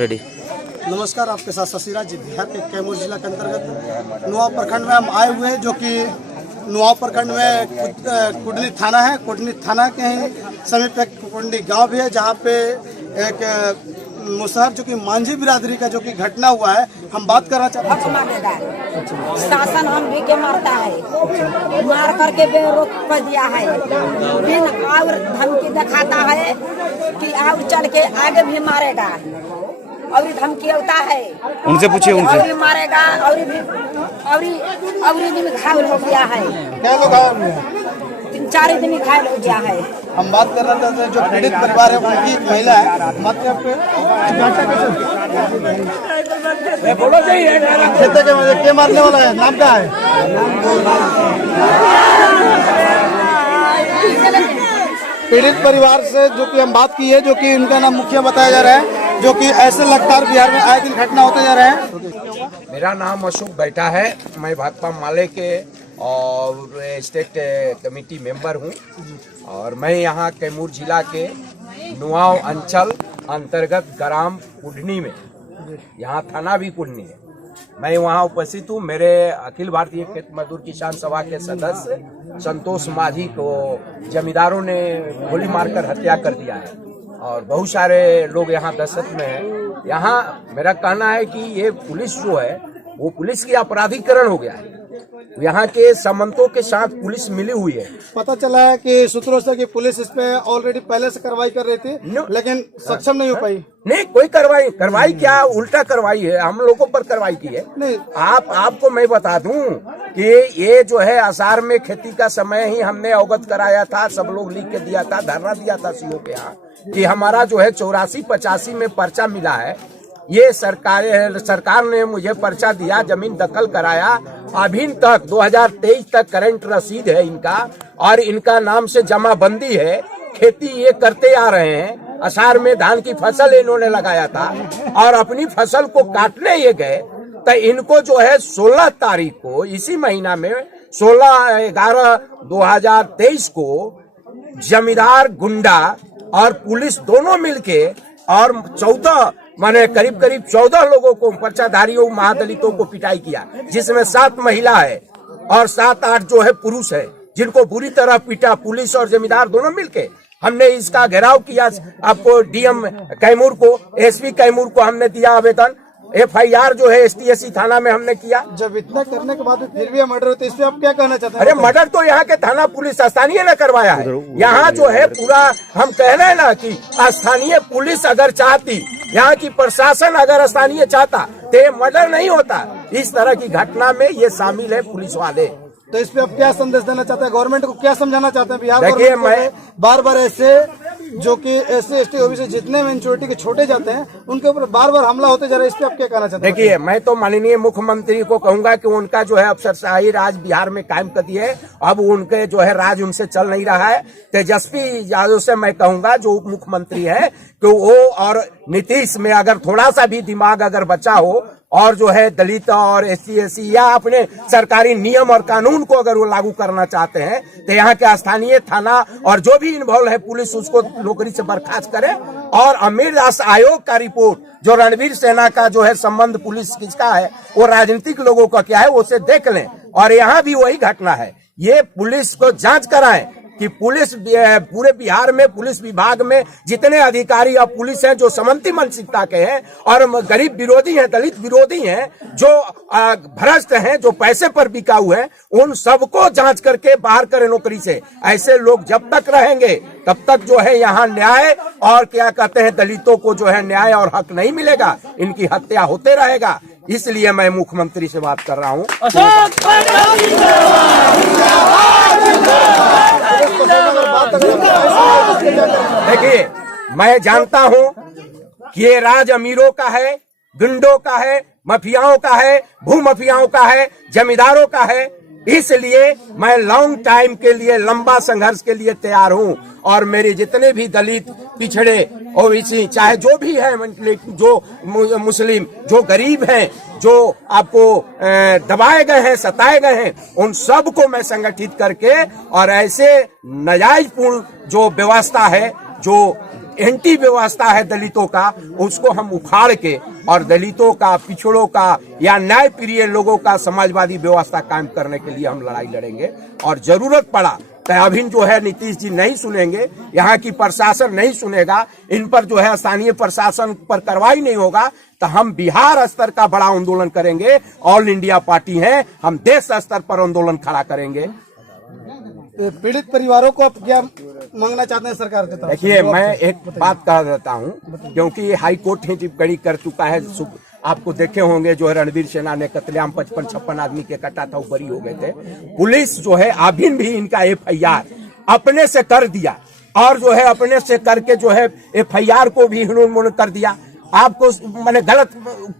Ready. नमस्कार, आपके साथ शशिराज जी, बिहार के कैमूर जिला के अंतर्गत नुआव प्रखंड में हम आए हुए हैं, जो कि नुआव प्रखंड में कुडनी थाना है। कुडनी थाना के ही समीप एक कुडनी गांव भी है, जहां पे एक मुसहर जो कि मांझी बिरादरी का जो कि घटना हुआ है, हम बात करना चाहते हैं। शासन हम भी के मारता है, मार करके बेरोक कर दिया है, बिन और धमकी दिखाता है कि और चल के आगे भी मारेगा, और धमकी होता है। उनसे पूछिए, उनसे और भी मारेगा, और भी घायल हो गया है। क्या लोग घायल हुए? 3-4 दिन घायल हो गया है। हम बात करना चाहते हैं जो पीड़ित परिवार है, उनकी एक महिला है। खेते के मजे के मारने वाला है, नाम क्या है? पीड़ित परिवार से जो कि हम बात की है, जो कि इनका नाम मुखिया बताया जा रहा है, जो कि ऐसे लगातार बिहार में आए दिन घटना होते जा रहे हैं। मेरा नाम अशोक बैठा है, मैं भाकपा माले के और स्टेट कमेटी मेंबर हूं, और मैं यहाँ कैमूर जिला के नुआव अंचल अंतर्गत ग्राम कुडनी में, यहाँ थाना भी कुडनी है, मैं वहाँ उपस्थित हूँ। मेरे अखिल भारतीय खेत मजदूर किसान सभा के सदस्य संतोष माझी को जमींदारों ने गोली मारकर हत्या कर दिया है, और बहुत सारे लोग यहाँ दहशत में हैं। यहाँ मेरा कहना है कि ये पुलिस जो है वो पुलिस की अपराधीकरण हो गया है। यहाँ के सामंतों के साथ पुलिस मिली हुई है। पता चला है कि सूत्रों से कि पुलिस इस पे ऑलरेडी पहले से कार्रवाई कर रही थी, लेकिन सक्षम नहीं हो पाई। नहीं, कोई कार्रवाई क्या, उल्टा कार्रवाई है, हम लोगों पर कार्रवाई की है। नहीं, आपको मैं बता दूं कि ये जो है आषाढ़ में खेती का समय ही हमने अवगत कराया था, सब लोग लिख के दिया था, धरना दिया था सीओ के यहाँ कि हमारा जो है 84-85 में पर्चा मिला है। ये सरकार ने मुझे पर्चा दिया, जमीन दखल कराया, अभी तक 2023 तक करंट रसीद है इनका, और इनका नाम से जमाबंदी है। खेती ये करते आ रहे हैं। आषाढ़ में धान की फसल इन्होंने लगाया था, और अपनी फसल को काटने ये गए तो इनको जो है 16 तारीख को, इसी महीना में 16/11/2023 को जमींदार, गुंडा और पुलिस दोनों मिलके और 14 माने करीब 14 लोगों को, पर्चाधारियों महादलितों को पिटाई किया, जिसमें 7 महिला है और 7-8 जो है पुरुष है, जिनको बुरी तरह पीटा पुलिस और जमींदार दोनों मिलके। हमने इसका घेराव किया, आपको डीएम कैमूर को, एसपी कैमूर को हमने दिया आवेदन, FIR जो है STSC थाना में हमने किया। जब इतना करने के बाद फिर भी मर्डर होते, इसमें आप क्या कहना चाहते हैं? अरे मर्डर तो यहाँ के थाना पुलिस स्थानीय ने करवाया है। यहाँ जो है पूरा हम कह रहे हैं ना कि स्थानीय पुलिस अगर चाहती, यहाँ की प्रशासन अगर स्थानीय चाहता तो ये मर्डर नहीं होता। इस तरह की घटना में ये शामिल है पुलिस वाले। तो इस पे आप क्या संदेश देना चाहते हैं? गवर्नमेंट को क्या समझाना चाहते हैं? बिहार देखिए, मैं बार ऐसे जो कि SC/ST OBC जितने मेंचुरिटी के छोटे जाते हैं, उनके ऊपर बार हमला होते जा रहा है, इस पे आप क्या कहना चाहते हैं? देखिए, मैं तो माननीय मुख्यमंत्री को कहूंगा कि उनका जो है अफसरशाही राज बिहार में कायम कर दिए, अब उनके जो है राज उनसे चल नहीं रहा है। तेजस्वी यादव से मैं कहूंगा, जो उप मुख्यमंत्री है, कि वो और नीतीश में अगर थोड़ा सा भी दिमाग अगर बचा हो, और जो है दलित और SC/SC या अपने सरकारी नियम और कानून को अगर वो लागू करना चाहते हैं, तो यहाँ के स्थानीय थाना और जो भी इन्वॉल्व है पुलिस, उसको नौकरी से बर्खास्त करे। और अमीर दास आयोग का रिपोर्ट, जो रणवीर सेना का जो है संबंध पुलिस किसका है, वो राजनीतिक लोगों का क्या है, उसे देख लें। और यहाँ भी वही घटना है। ये पुलिस को जांच कराएं कि पुलिस, पूरे बिहार में पुलिस विभाग में जितने अधिकारी और पुलिस हैं जो समंती मानसिकता के हैं और गरीब विरोधी हैं, दलित विरोधी हैं, जो भ्रष्ट हैं, जो पैसे पर बिकाऊ हैं, उन सबको जांच करके बाहर करें नौकरी से। ऐसे लोग जब तक रहेंगे तब तक जो है यहाँ न्याय और क्या कहते हैं, दलितों को जो है न्याय और हक नहीं मिलेगा, इनकी हत्या होते रहेगा। इसलिए मैं मुख्यमंत्री से बात कर रहा हूँ। देखिए, मैं जानता हूं कि ये राज अमीरों का है, गुंडों का है, माफियाओं का है, भूमाफियाओं का है, जमींदारों का है। इसलिए मैं लॉन्ग टाइम के लिए, लंबा संघर्ष के लिए तैयार हूं। और मेरे जितने भी दलित, पिछड़े, OBC, चाहे जो भी है, जो मुस्लिम, जो गरीब हैं, जो आपको दबाए गए हैं, सताए गए हैं, उन सब को मैं संगठित करके और ऐसे नाजायजपूर्ण जो व्यवस्था है, जो एंटी व्यवस्था है दलितों का, उसको हम उखाड़ के और दलितों का, पिछड़ों का या न्याय प्रिय लोगों का समाजवादी व्यवस्था कायम करने के लिए हम लड़ाई लड़ेंगे। और जरूरत पड़ा तो अभी जो है नीतीश जी नहीं सुनेंगे, यहाँ की प्रशासन नहीं सुनेगा, इन पर जो है स्थानीय प्रशासन पर कार्रवाई नहीं होगा तो हम बिहार स्तर का बड़ा आंदोलन करेंगे। ऑल इंडिया पार्टी है, हम देश स्तर पर आंदोलन खड़ा करेंगे। पीड़ित परिवारों को आप क्या मांगना चाहते हैं सरकार की तरफ? देखिए, मैं एक बात कह देता हूँ, क्योंकि हाई कोर्ट ही टिप्पणी कर चुका है। आपको देखे होंगे जो है रणवीर सेना ने कत्लेआम 55-56 आदमी के कटा था, वो बरी हो गए थे। पुलिस जो है अभी भी इनका FIR अपने से कर दिया और जो है अपने से करके जो है FIR को भी हिनोन कर दिया। आपको मैंने गलत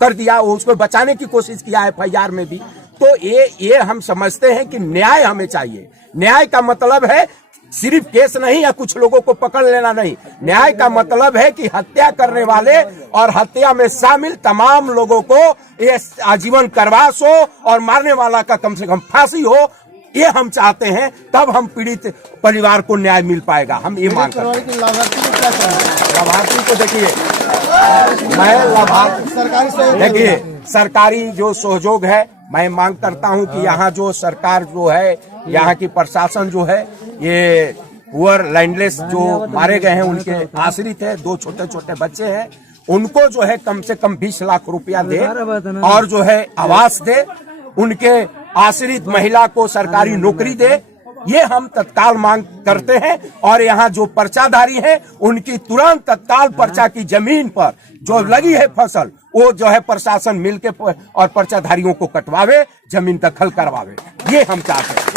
कर दिया, उसको बचाने की कोशिश किया FIR में भी। तो ये हम समझते हैं कि न्याय हमें चाहिए। न्याय का मतलब है सिर्फ केस नहीं या कुछ लोगों को पकड़ लेना नहीं। न्याय का मतलब है कि हत्या करने वाले और हत्या में शामिल तमाम लोगों को ये आजीवन कारावास हो और मारने वाला का कम से कम फांसी हो। ये हम चाहते हैं, तब हम पीड़ित परिवार को न्याय मिल पाएगा। हम ये मांग करते हैं। लाभार्थी को देखिए, मैं लाभार्थी देखिए सरकारी जो सहयोग है, मैं मांग करता हूं कि यहाँ जो सरकार जो है, यहाँ की प्रशासन जो है, ये पुअर लैंडलेस जो मारे गए हैं उनके आश्रित है, 2 छोटे छोटे बच्चे हैं, उनको जो है कम से कम 20 लाख रुपया दे और जो है आवास दे, उनके आश्रित महिला को सरकारी नौकरी दे। ये हम तत्काल मांग करते हैं। और यहाँ जो पर्चाधारी हैं उनकी तुरंत तत्काल पर्चा की जमीन पर जो लगी है फसल, वो जो है प्रशासन मिलके और पर्चाधारियों को कटवावे, जमीन दखल करवावे। ये हम चाहते हैं।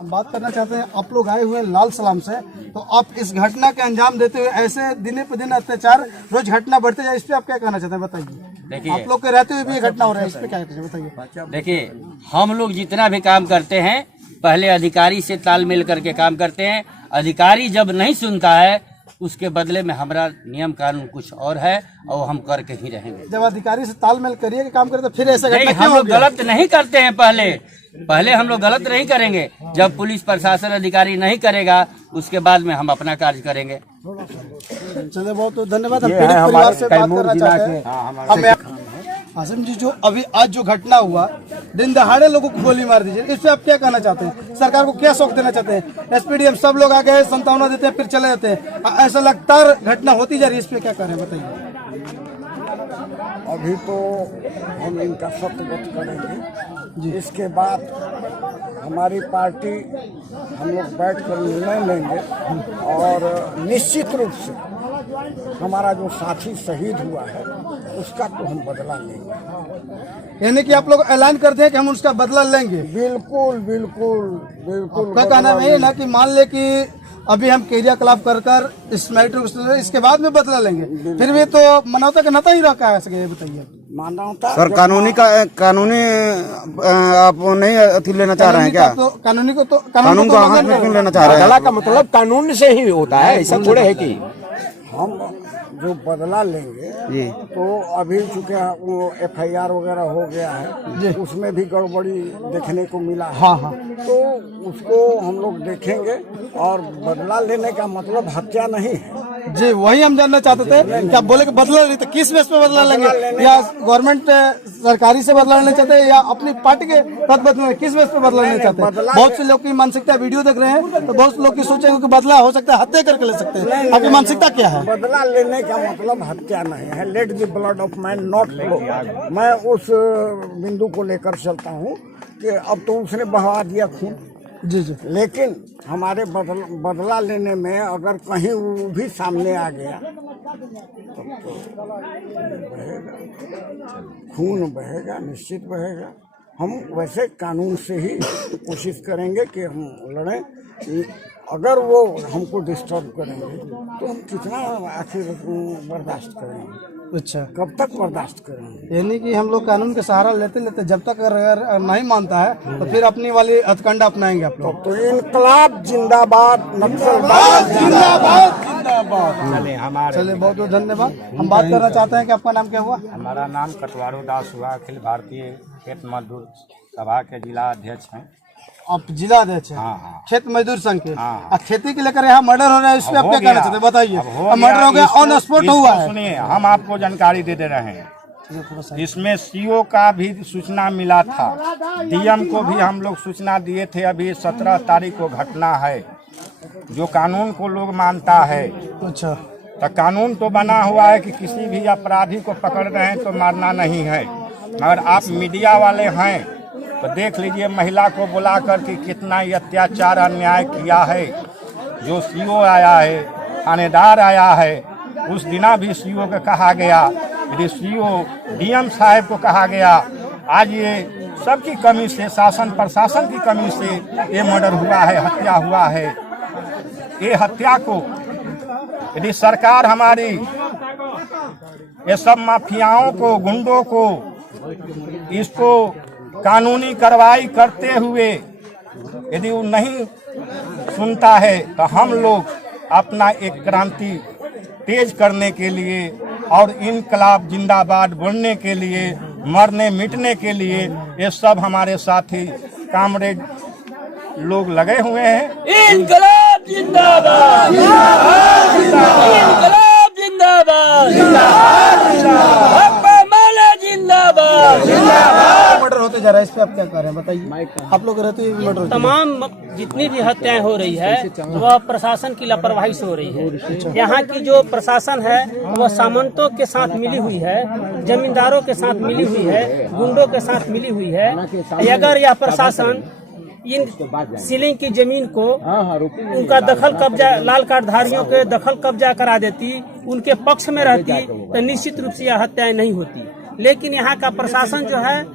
हम बात करना चाहते हैं, आप लोग आए हुए लाल सलाम से, तो आप इस घटना के अंजाम देते हुए ऐसे दिन पे दिन अत्याचार रोज घटना बढ़ते जाए, इस पे आप क्या कहना चाहते हैं बताइए? देखिए, आप लोग के रहते हुए भी ये घटना हो रहा है, इस पे क्या कहते हैं बताइए? देखिए, हम लोग जितना भी काम करते हैं पहले अधिकारी से तालमेल करके काम करते हैं। अधिकारी जब नहीं सुनता है उसके बदले में हमारा नियम कानून कुछ और है और हम करके ही रहेंगे। जब अधिकारी से तालमेल करिए कि काम करे तो फिर ऐसा घटना हम लोग गलत नहीं करते हैं। पहले हम लोग गलत नहीं करेंगे। जब पुलिस प्रशासन अधिकारी नहीं करेगा उसके बाद में हम अपना कार्य करेंगे। चलिए, बहुत बहुत धन्यवाद। हम पीड़ित परिवार से बात करना चाहते हैं। आसिम जी, जो अभी आज जो घटना हुआ, दिन दहाड़े लोगों को गोली मार दीजिए, इस पे आप क्या कहना चाहते हैं? सरकार को क्या शौक देना चाहते हैं? SPDM सब लोग आ गए, संतावना देते हैं, फिर चले जाते हैं, ऐसा लगातार घटना होती जा रही है, इस पे क्या करें बताइए? अभी तो हम इनका सत्यवत करेंगे, इसके बाद हमारी पार्टी हम लोग बैठ कर निर्णय लेंगे और निश्चित रूप से हमारा जो साथी शहीद हुआ है उसका तो हम बदला लेंगे। यानी कि आप लोग ऐलान करते हैं कि हम उसका बदला लेंगे? बिल्कुल बिल्कुल बिल्कुल। क्या कहना है ना कि मान ले कि अभी हम क्रियाकलाप कर इस मैटर इसके बाद में बदला लेंगे, फिर भी तो मानवता का नाता ही रखा है, बताइए। मानवता सर, कानूनी आप नहीं अथी लेना चाह रहे हैं क्या? कानूनी को तो कानून का हाथ में क्यों लेना चाह रहे हैं? बदला का मतलब कानून से ही होता है, ऐसा थोड़े है कि हम जो बदला लेंगे जी। तो अभी चूंकि वो FIR वगैरह हो गया है, उसमें भी गड़बड़ी देखने को मिला है। हाँ। तो उसको हम लोग देखेंगे और बदला लेने का मतलब हत्या नहीं है जी। वही हम जानना चाहते थे कि आप बोले कि बदला लेते, किस बेस पे बदला लेंगे? या गवर्नमेंट सरकारी से बदला लेना चाहते हैं या अपनी पार्टी के तहत बदला, किस बेस पे बदला लेना चाहते हैं? बहुत से लोग की मानसिकता, वीडियो देख रहे हैं तो बहुत से लोग की सोचेंगे कि बदला हो सकता है हत्या करके ले सकते हैं। आपकी मानसिकता क्या है? बदला लेने का मतलब हत्या नहीं है। Let the blood of man not flow. मैं उस बिंदु को लेकर चलता हूँ कि अब तो उसने बहा दिया खून जी। लेकिन हमारे बदला लेने में अगर कहीं वो भी सामने आ गया तो बहेगा, खून बहेगा, निश्चित बहेगा। हम वैसे कानून से ही कोशिश करेंगे कि हम लड़ें। अगर वो हमको डिस्टर्ब करेंगे तो हम कितना आखिर बर्दाश्त करेंगे? अच्छा, कब तक बर्दाश्त करेंगे? यानी कि हम लोग कानून का सहारा लेते लेते जब तक अगर नहीं मानता है तो फिर अपनी वाली हथकंडा अपनाएंगे आप लोग। तो इनकलाब जिंदाबाद, नक्सलबाद जिंदाबाद। चलिए, बहुत बहुत धन्यवाद। हम बात करना चाहते हैं कि आपका नाम क्या हुआ? हमारा नाम कटवारू दास हुआ, अखिल भारतीय खेत मजदूर सभा के जिला अध्यक्ष हैं। आप जिला अध्यक्ष हैं? हाँ। खेत मजदूर संघ के। हाँ। खेती के लेकर यहाँ मर्डर हो रहा है, इस पे आप क्या कहना चाहते हैं, बताइए। मर्डर हो गया, ऑन स्पॉट हुआ है। सुनिए, हम आपको जानकारी दे रहे हैं। इसमें सीओ का भी सूचना मिला था, डीएम को भी हम लोग सूचना दिए थे। अभी 17 तारीख को घटना है। जो कानून को लोग मानता है, अच्छा, तो कानून तो बना हुआ है कि किसी भी अपराधी को पकड़ रहे हैं तो मारना नहीं है। मगर आप मीडिया वाले हैं तो देख लीजिए, महिला को बुला कर के कितना ही अत्याचार अन्याय किया है। जो सीओ आया है, थानेदार आया है, उस दिना भी सीओ को कहा गया, यदि सीओ डीएम साहब को कहा गया। आज ये सबकी कमी से, शासन प्रशासन की कमी से ये मर्डर हुआ है, हत्या हुआ है। ये हत्या को यदि सरकार हमारी ये सब माफियाओं को, गुंडों को, इसको कानूनी कार्रवाई करते हुए यदि वो नहीं सुनता है तो हम लोग अपना एक क्रांति तेज करने के लिए और इनकलाब जिंदाबाद बोलने के लिए, मरने मिटने के लिए ये सब हमारे साथी कामरेड लोग लगे हुए हैं। इनकलाब जिंदाबाद, इनकलाब जिंदाबाद, जिंदाबाद। मर्डर होते जा रहा है, इस पे आप क्या कह रहे हैं, बताइए। आप लोग रहते हैं मर्डर होते हैं। तमाम जितनी भी हत्याएं हो रही है वह प्रशासन की लापरवाही से हो रही है। यहाँ की जो प्रशासन है वह सामंतों के साथ मिली हुई है, जमींदारों के साथ मिली हुई है, गुंडों के साथ मिली हुई है। अगर यह प्रशासन इन सीलिंग की जमीन को उनका दखल कब्जा, लाल कार्ड धारियों के दखल कब्जा करा देती, उनके पक्ष में रहती, तो निश्चित रूप से यह हत्याएं नहीं होती। लेकिन यहाँ का प्रशासन जो है,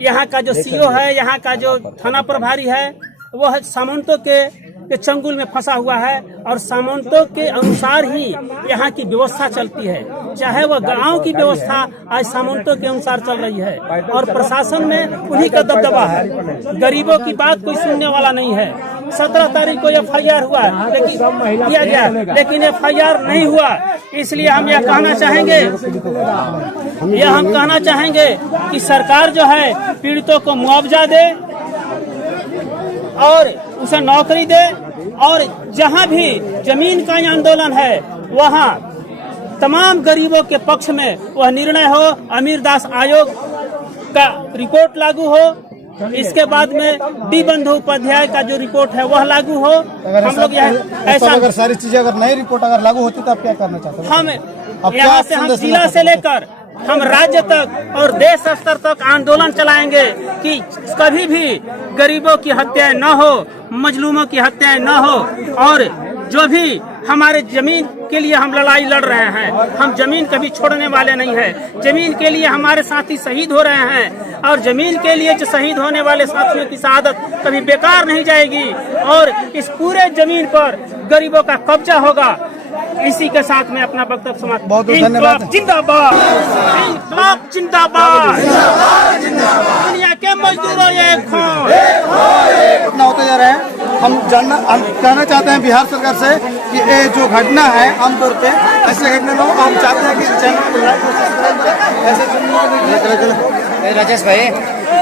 यहाँ का जो सीओ है, यहाँ का जो थाना प्रभारी है, वह सामंतों के चंगुल में फंसा हुआ है और सामंतों के अनुसार ही यहाँ की व्यवस्था चलती है। चाहे वह गांव की व्यवस्था आज सामंतों के अनुसार चल रही है और प्रशासन में उन्हीं का दबदबा है। गरीबों की बात कोई सुनने वाला नहीं है। 17 तारीख को FIR हुआ लेकिन किया गया, लेकिन FIR नहीं हुआ। इसलिए हम यह कहना चाहेंगे कि सरकार जो है पीड़ितों को मुआवजा दे और उसे नौकरी दे, और जहां भी जमीन का आंदोलन है वहां तमाम गरीबों के पक्ष में वह निर्णय हो। अमीर दास आयोग का रिपोर्ट लागू हो, इसके बाद में डी बंदोपाध्याय का जो रिपोर्ट है वह लागू हो। हम लोग ऐसा, अगर सारी चीजें अगर नई रिपोर्ट अगर लागू होती तो आप क्या करना चाहते हैं? हम यहाँ से हम जिला से लेकर हम राज्य तक और देश स्तर तक आंदोलन चलाएंगे कि कभी भी गरीबों की हत्याएं न हो, मजलूमों की हत्याएं न हो। और जो भी हमारे जमीन के लिए हम लड़ाई लड़ रहे हैं, हम जमीन कभी छोड़ने वाले नहीं है। जमीन के लिए हमारे साथी शहीद हो रहे हैं और जमीन के लिए जो शहीद होने वाले साथियों की शहादत कभी बेकार नहीं जाएगी और इस पूरे जमीन पर गरीबों का कब्जा होगा। इसी के साथ में अपना वक्तव्य समाप्त। बहुत धन्यवाद। जिंदाबाद, इनकलाब जिंदाबाद, दुनिया के मजदूरों एक हो। घटना होते जा रहे हैं। हम कहना चाहते हैं बिहार सरकार से कि ये जो घटना है आमतौर पे ऐसे घटना हो, हम चाहते हैं कि चैनल को लाइक और सब्सक्राइब करें। ऐसे राजेश भाई